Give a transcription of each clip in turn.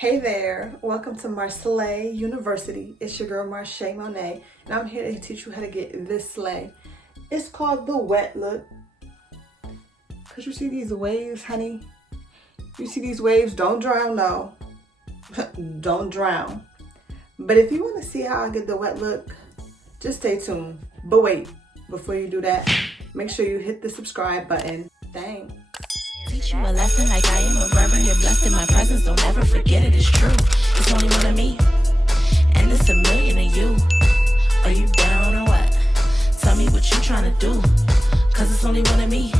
Hey there, welcome to MarSlay University. It's your girl MarshayMonet, and I'm here to teach you how to get this slay. It's called the wet look. Cause you see these waves, honey? You see these waves? Don't drown, no. Don't drown. But if you want to see how I get the wet look, just stay tuned. But wait, before you do that, make sure you hit the subscribe button. Thanks. Teach you a lesson like I am a reverend. You're blessed in my presence. Don't ever forget it. It's true. It's only one of me, and it's a million of you. Are you down or what? Tell me what you trying to do, cause it's only one of me.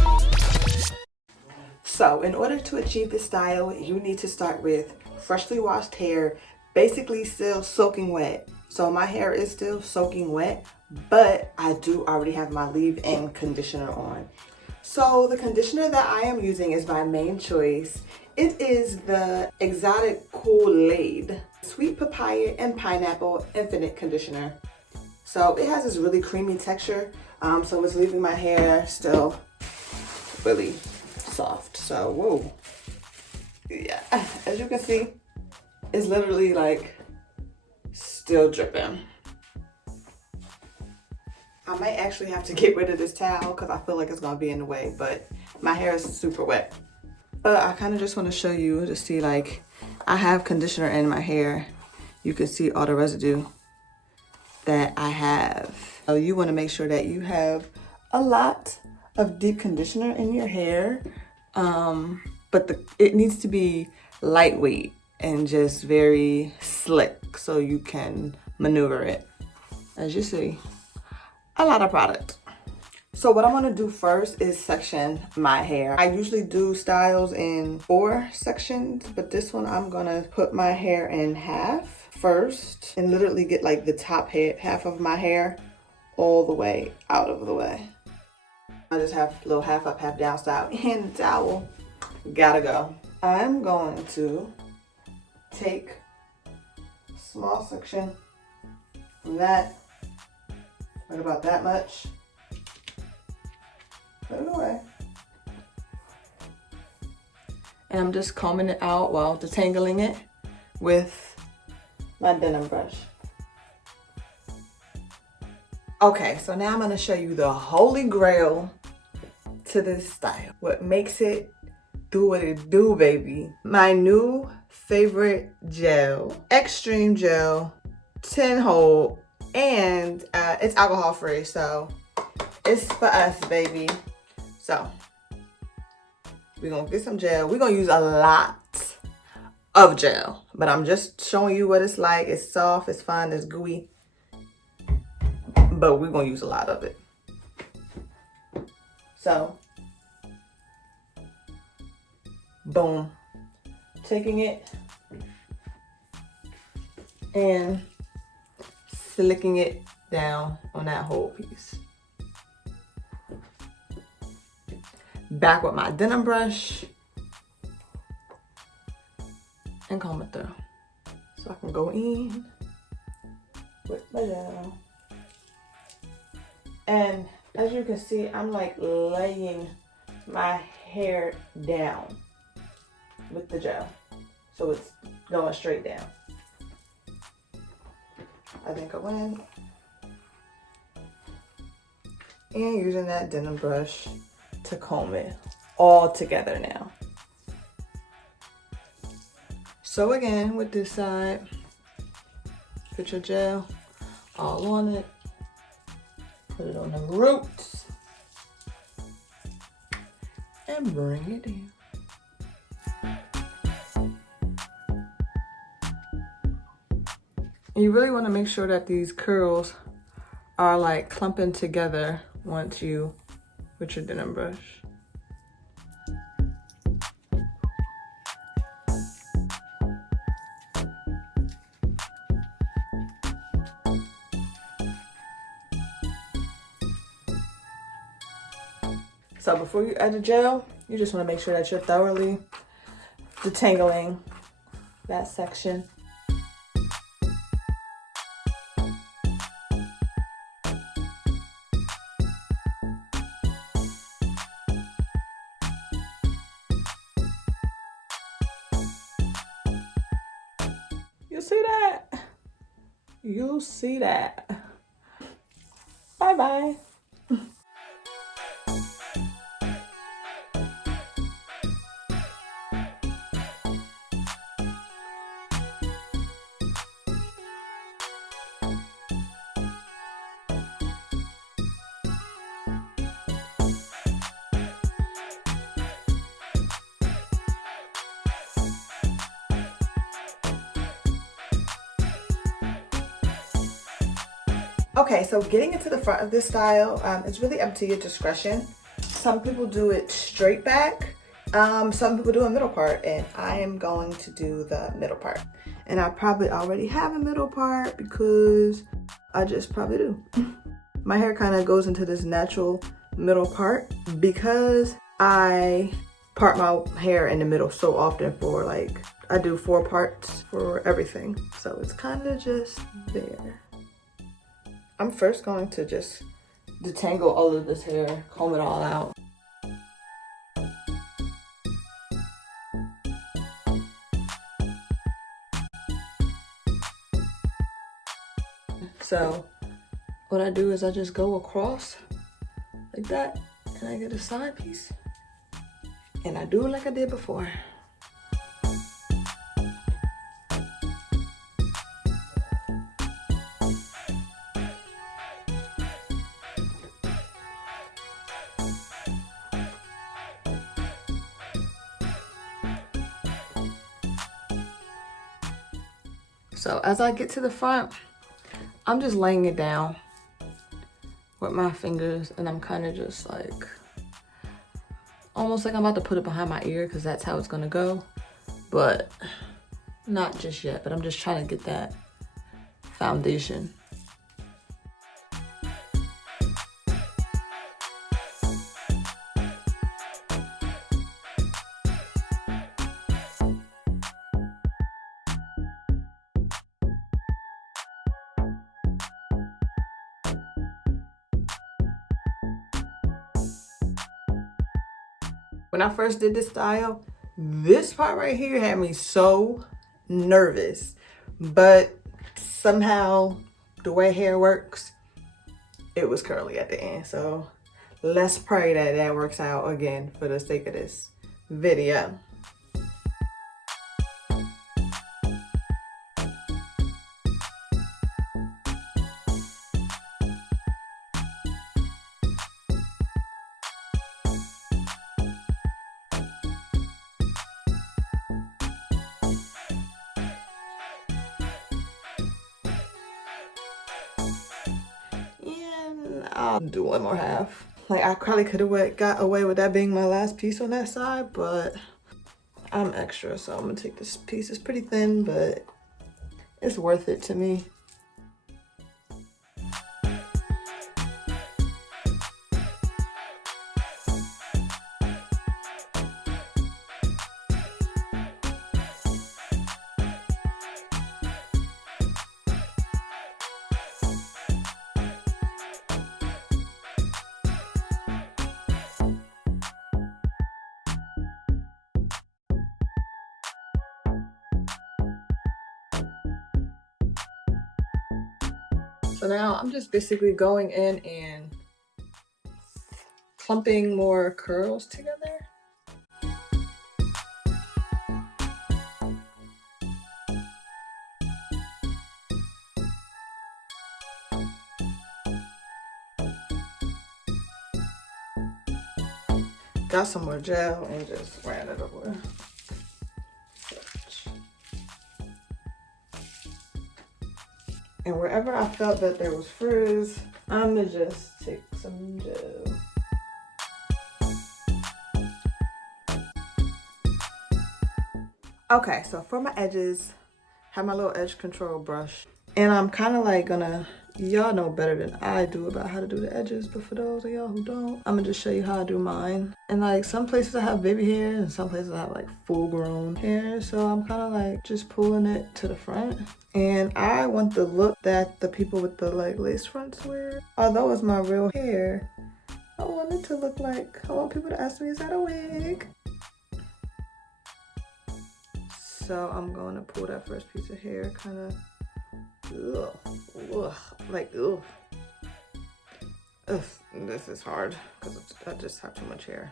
So in order to achieve this style, you need to start with freshly washed hair, basically still soaking wet. So my hair is still soaking wet, but I do already have my leave-in conditioner on. So the conditioner that I am using is my main choice. It is the Exotic Kool-Aid Sweet Papaya and Pineapple Infinite Conditioner. So it has this really creamy texture, so it's leaving my hair still really soft. So whoa, yeah, as you can see, it's literally like still dripping. I might actually have to get rid of this towel because I feel like it's gonna be in the way, but my hair is super wet. But I kind of just want to show you to see, like, I have conditioner in my hair. You can see all the residue that I have. So you want to make sure that you have a lot of deep conditioner in your hair, but it needs to be lightweight and just very slick so you can maneuver it. As you see, a lot of product. So what I'm gonna do first is section my hair. I usually do styles in 4 sections, but this one I'm gonna put my hair in half first and literally get like the top half of my hair all the way out of the way. I just have a little half up, half down style, and the towel gotta go. I'm going to take a small section from that, like about that much, put it away. And I'm just combing it out while detangling it with my denim brush. Okay, so now I'm gonna show you the holy grail to this style. What makes it do what it do, baby. My new favorite gel, Extreme Gel 10 Hold, and it's alcohol free, so it's for us, baby. So we're gonna get some gel. We're gonna use a lot of gel, but I'm just showing you what it's like. It's soft, it's fun, it's gooey, but we're gonna use a lot of it. So boom, taking it and slicking it down on that whole piece. Back with my denim brush and comb it through. So I can go in with my gel. And as you can see, I'm like laying my hair down with the gel. So it's going straight down. I think I went and using that denim brush to comb it all together now. So again, with this side, put your gel all on it, put it on the roots, and bring it in. You really want to make sure that these curls are like clumping together once you with your denim brush. So before you add the gel, you just want to make sure that you're thoroughly detangling that section. You see that? You see that? Bye bye. Okay, so getting into the front of this style, it's really up to your discretion. Some people do it straight back. Some people do a middle part, and I am going to do the middle part. And I probably already have a middle part because I just probably do. My hair kind of goes into this natural middle part because I part my hair in the middle so often for like, I do 4 parts for everything. So it's kind of just there. I'm first going to just detangle all of this hair, comb it all out. So what I do is I just go across like that, and I get a side piece, and I do it like I did before. So as I get to the front, I'm just laying it down with my fingers, and I'm kind of just like, almost like I'm about to put it behind my ear because that's how it's gonna go, but not just yet, but I'm just trying to get that foundation. When I first did this style, this part right here had me so nervous, but somehow the way hair works, it was curly at the end. So let's pray that that works out again for the sake of this video. I'll do one more half. Like, I probably could have got away with that being my last piece on that side, but I'm extra, so I'm gonna take this piece. It's pretty thin, but it's worth it to me. So now I'm just basically going in and clumping more curls together. Got some more gel and just ran it over. And wherever I felt that there was frizz, I'm gonna just take some gel. Okay, so for my edges, have my little edge control brush. And I'm kind of like gonna, y'all know better than I do about how to do the edges, but for those of y'all who don't, I'm gonna just show you how I do mine. And like some places I have baby hair and some places I have like full grown hair. So I'm kind of like just pulling it to the front. And I want the look that the people with the like lace fronts wear. Although it's my real hair, I want it to look like, I want people to ask me, is that a wig? So I'm going to pull that first piece of hair, kind of, like, ugh. Ugh, this is hard because I just have too much hair.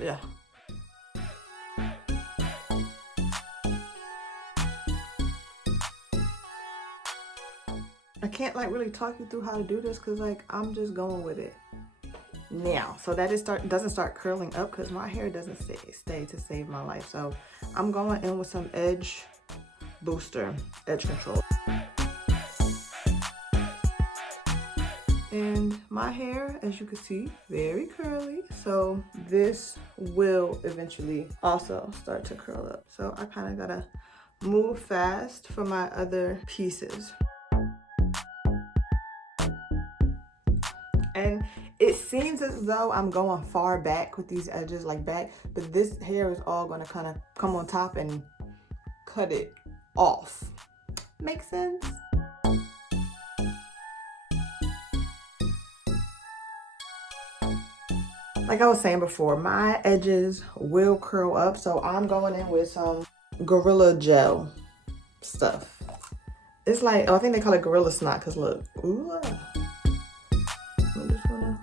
Yeah. I can't like really talk you through how to do this because like I'm just going with it now. So that it doesn't start curling up because my hair doesn't stay to save my life. So I'm going in with some edge booster, edge control. And my hair, as you can see, very curly. So this will eventually also start to curl up. So I kind of gotta move fast for my other pieces. And it seems as though I'm going far back with these edges, like back, but this hair is all gonna kind of come on top and cut it off. Make sense? Like I was saying before, my edges will curl up, so I'm going in with some Gorilla Gel stuff. It's like, oh, I think they call it Gorilla Snot, because look, ooh. I just wanna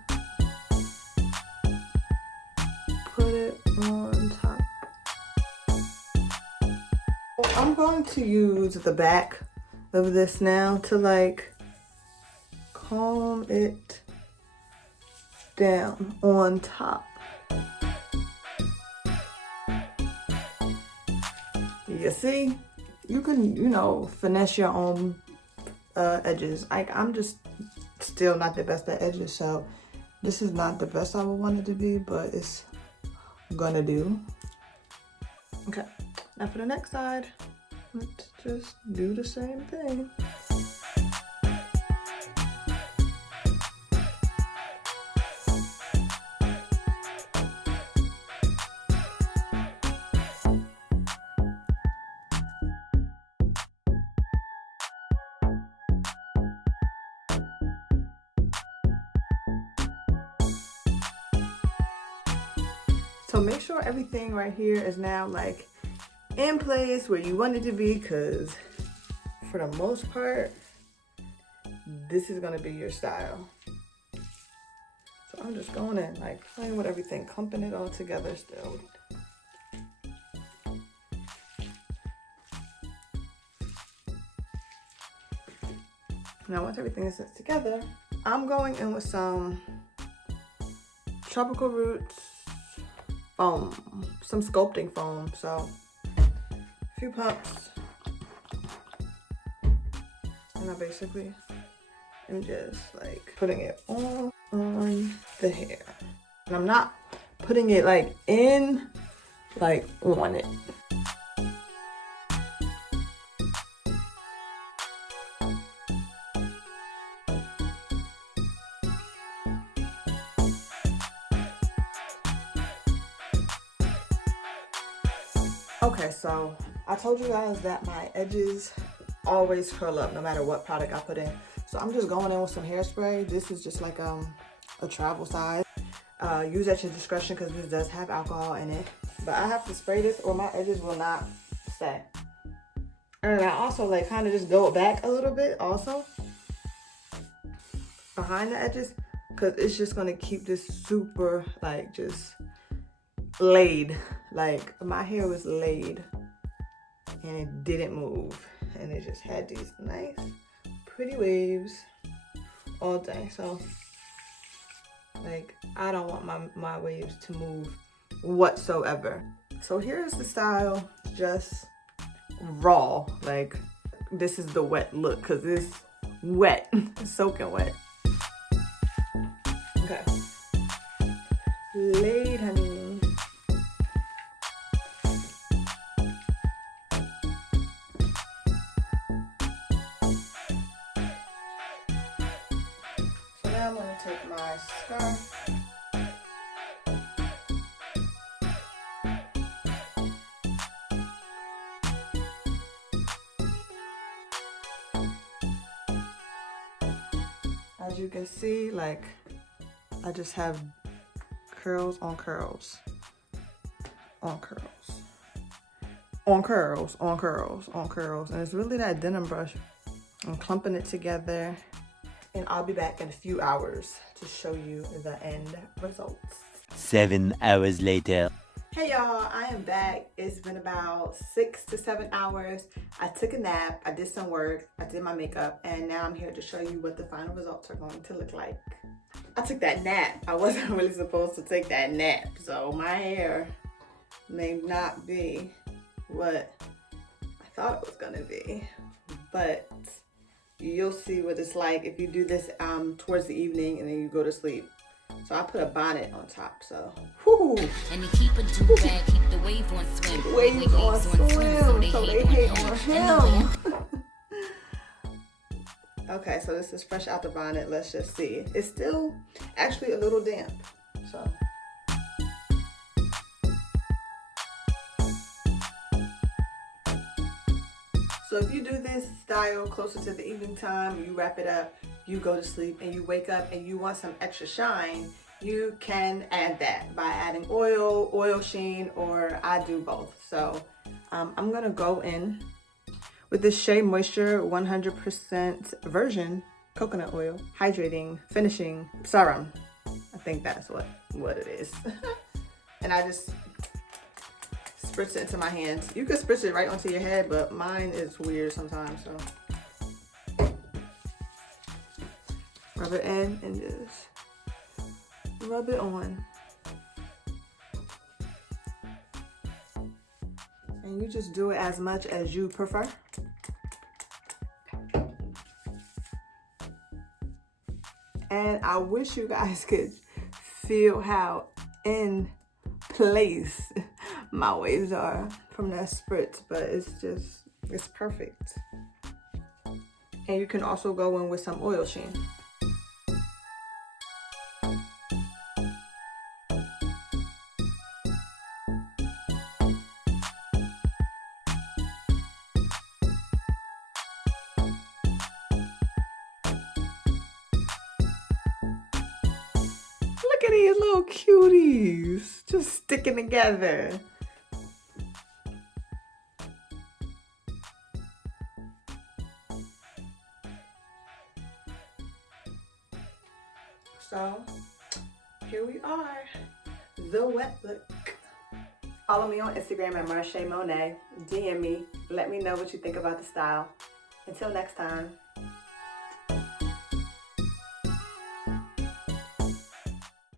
put it on top. I'm going to use the back of this now to like comb it down on top. You see, you can, you know, finesse your own edges. Like I'm just still not the best at edges, so this is not the best I would want it to be, but it's gonna do. Okay, now for the next side, let's just do the same thing. So make sure everything right here is now like in place where you want it to be, because for the most part, this is gonna be your style. So I'm just going in, like playing with everything, clumping it all together still. Now once everything is set together, I'm going in with some Tropical Roots foam, some sculpting foam. So a few pumps, and I basically am just like putting it all on the hair. And I'm not putting it like in, like on it. Okay, so I told you guys that my edges always curl up no matter what product I put in. So I'm just going in with some hairspray. This is just like a travel size. Use at your discretion because this does have alcohol in it. But I have to spray this or my edges will not stay. And I also like kind of just go back a little bit also behind the edges, because it's just going to keep this super like just laid. Like my hair was laid and it didn't move, and it just had these nice pretty waves all day. So like I don't want my waves to move whatsoever. So here's the style, just raw. Like this is the wet look because it's wet, it's soaking wet. Okay, laid, honey. I'm going to take my scarf as you can see, like I just have curls on curls on curls, on curls, on curls, on curls. And it's really that denim brush. I'm clumping it together. And I'll be back in a few hours to show you the end results. 7 hours later. Hey y'all, I am back. It's been about 6 to 7 hours. I took a nap, I did some work, I did my makeup, and now I'm here to show you what the final results are going to look like. I took that nap. I wasn't really supposed to take that nap, so my hair may not be what I thought it was gonna be, but you'll see what it's like if you do this towards the evening and then you go to sleep. So I put a bonnet on top, so whoo. And they keep a do-rag, keep the wave on swim. Waves on swim, so they hate on him. Okay, so this is fresh out the bonnet. Let's just see. It's still actually a little damp, so. So if you do this style closer to the evening time, you wrap it up, you go to sleep, and you wake up and you want some extra shine, you can add that by adding oil, oil sheen, or I do both. So I'm gonna go in with this Shea Moisture 100% virgin coconut oil, hydrating, finishing serum. I think that's what it is. And I just spritz it into my hands. You could spritz it right onto your head, but mine is weird sometimes, so. Rub it in and just rub it on. And you just do it as much as you prefer. And I wish you guys could feel how in place my waves are from that spritz, but it's perfect. And you can also go in with some oil sheen. Look at these little cuties just sticking together. So here we are, the wet look. Follow me on Instagram at MarshayMonet. DM me. Let me know what you think about the style. Until next time.